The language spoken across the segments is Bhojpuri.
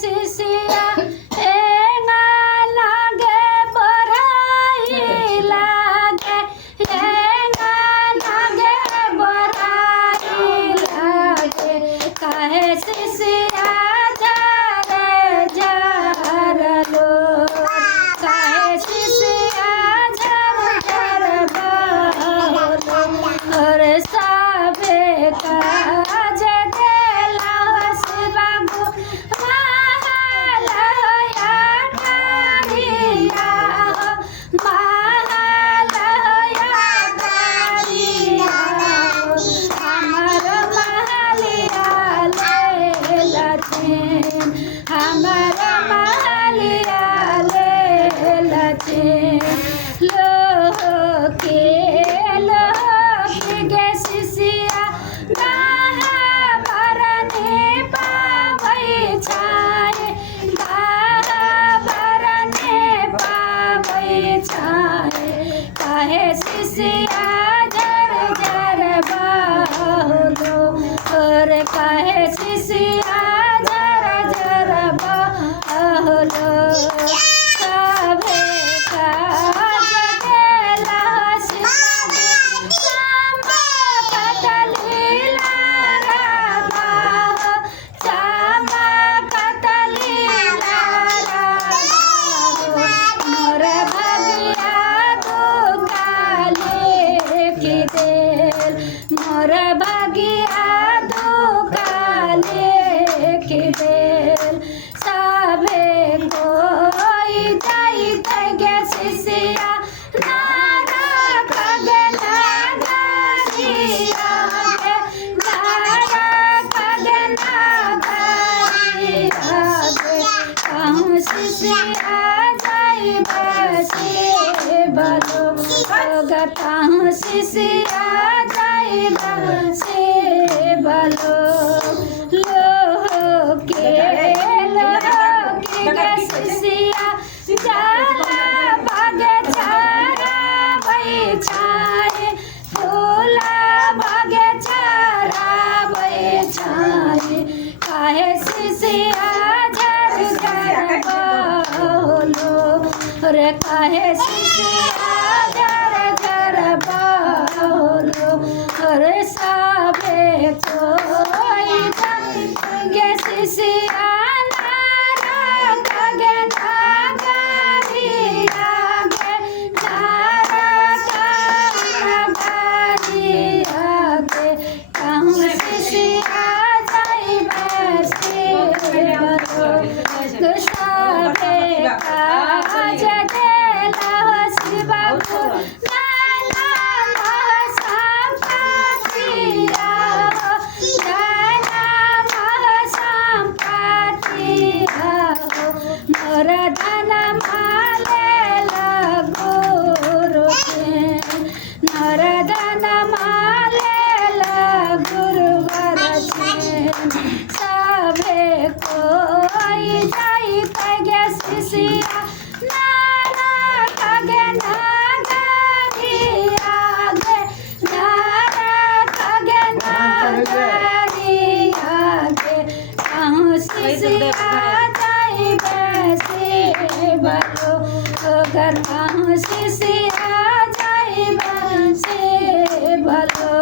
शिशिया एंगा लागे बराई लागे एंगा लागे बराई लागे काहे शिशिया जार जार लो काहे शिशिया जार जार बोलो और सबे काज देला बाबू महालया कारिया महालया कारिया हमर महलिया ले लथिन हमर महलिया ले लथिन लोके गे शिशिया भरने पावै छाए भरने पावै छाए काहे शिशिया जर जर बालो और काहे शिशिया जर जर बालो सभे काज देला मोर भागिया दुकाले के बेल सबे कोई जाई गे शिशिया नारा कगना गरिया गे नारा कगना गरिया गे कहूँ शिशिया जाई बसे बलो कहूँ शिशिया जाई बसे बलो लोके गे शिशिया जाला बागे छारा वही छाए फूला बागे छारा वही छाए काहे शिशिया झर झर बोलो रे काहे शिशिया झर झर बोलो रे सबे कोई गे शिशिया नारा कगना गरिया गे नारा कगना गरिया गे कहूँ शिशिया जाई बसे बलो सबे काज देला बाबू नाना महासंपत्तिया नाना महासंपत्तिया मोर धन माले गुरु नर धन माले गुरुवर सबे कोई जाई गे शिशिया नारा कगना गरिया गे नारा कगना गरिया गे कहूँ शिशिया जाई बसे बलो अगर कहूँ शिशिया जाई बसे बलो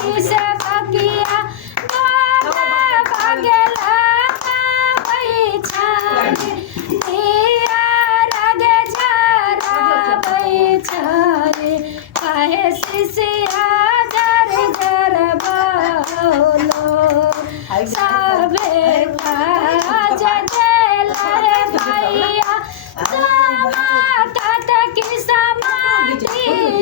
किसे बकिया बगला वही छाए दिया रगे झरा वही छाए काहे शिशिया जर जर बोलो सबे काज देला भैया समाकत की समाधि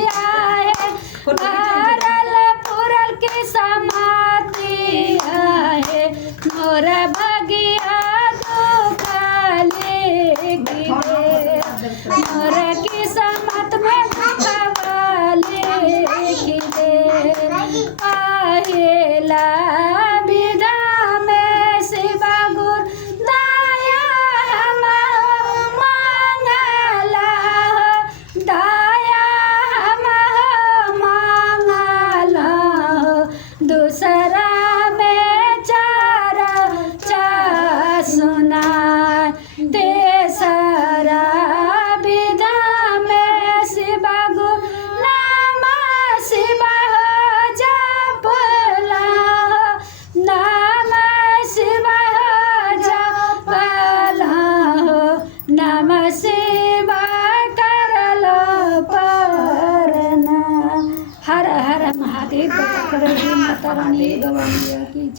महादेव, माता रानी गवालिया की।